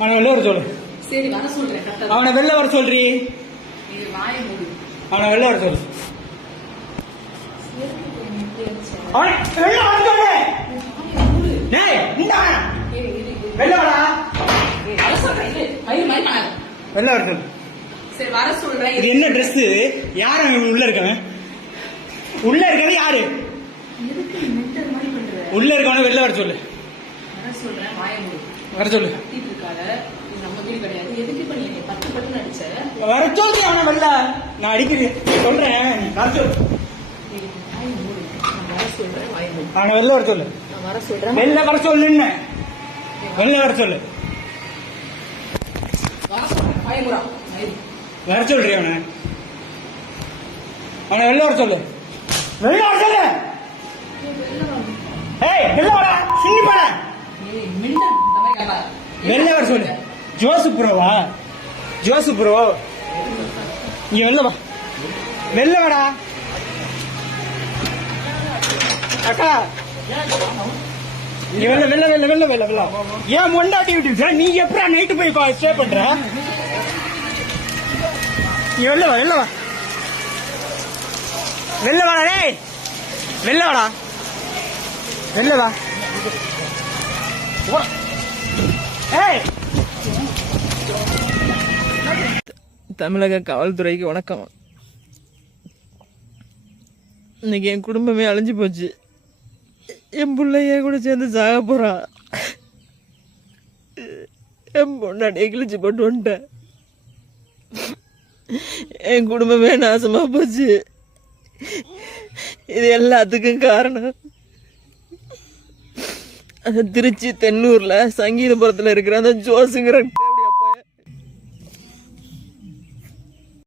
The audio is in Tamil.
அவனை வெளில வர சொல்லு. சரி வர சொல்றேன். அவனை வெளில வர சொல்றி. வாயை மூடு. அவனை வெளில வர சொல்லு. அவனை வெளில வர சொல்லு. டேய் நிடா. வெளில வாடா. வர சொல்றேன். ஐயோ மை பண்ணாத. வெளில வர சொல்லு. சரி வர சொல்றேன். இது என்ன Dress? யார் உள்ள இருக்கவன்? உள்ள இருக்கறது யாரு? எதுக்கு மென்டல் மாதிரி பண்ற? உள்ள இருக்கவன வெளில வர சொல்லு. வர சொல்றேன். வாயை மூடு. வர சொல்லு. கத்திட்டு இருக்காத. இது நம்ம வீடு கிடையாது. எதுக்கு பண்ணி நீ 10 பட்டு அடிச்ச? வர சொல்லு அவனை வெளில. நான் அடிக்கிறேன் சொல்றேன். வர சொல்லு. வாயை மூடு. நான் வர சொல்றேன். வாயை மூடு. அவனை வெளில வர சொல்லு. நான் வர சொல்றேன். வெளில வர சொல்லுன்னு. வெளில வர சொல்லு. வர சொல்றேன். வாயை மூடா. வர சொல்றீ அவனை. அவனை வெளில வர சொல்லு. வெளில வர சொல்லு. ஏய் வெளில வாடா. சின்னி போடா. ஏய் மென்டல் இந்த மாதிரி காடா. வெளில வர சொல்லு. ஜோசப் ப்ரோவா? ஜோசப் ப்ரோ நீ வெளில வா. வெளில வாடா. அக்கா நீ வெளில வெளில வெளில வெளில வெளில வெளில. ஏன் மொண்டாட்டி விட்டு நீ எப்படா நைட்டு போய் ஸ்டே பண்ற? நீ வெளில வா. வெளில வா. வெளில வாடா. டேய் வெளில வாடா. வெளில வா. ஏய் தமிழக காவல்துறைக்கு வணக்கம். இன்னைக்கு என் குடும்பமே அழிஞ்சு போச்சு. என் பிள்ளைய கூட சேர்ந்து சாக போறான். என் பொண்டாட்டியை கிழிச்சு போட்டு வந்துட்டேன். என் குடும்பமே நாசமா போச்சு. இது எல்லாத்துக்கும் காரணம் அந்த திருச்சி தென்னூர்ல சங்கீதபுரத்துல இருக்கிற அந்த ஜோஸுங்கிற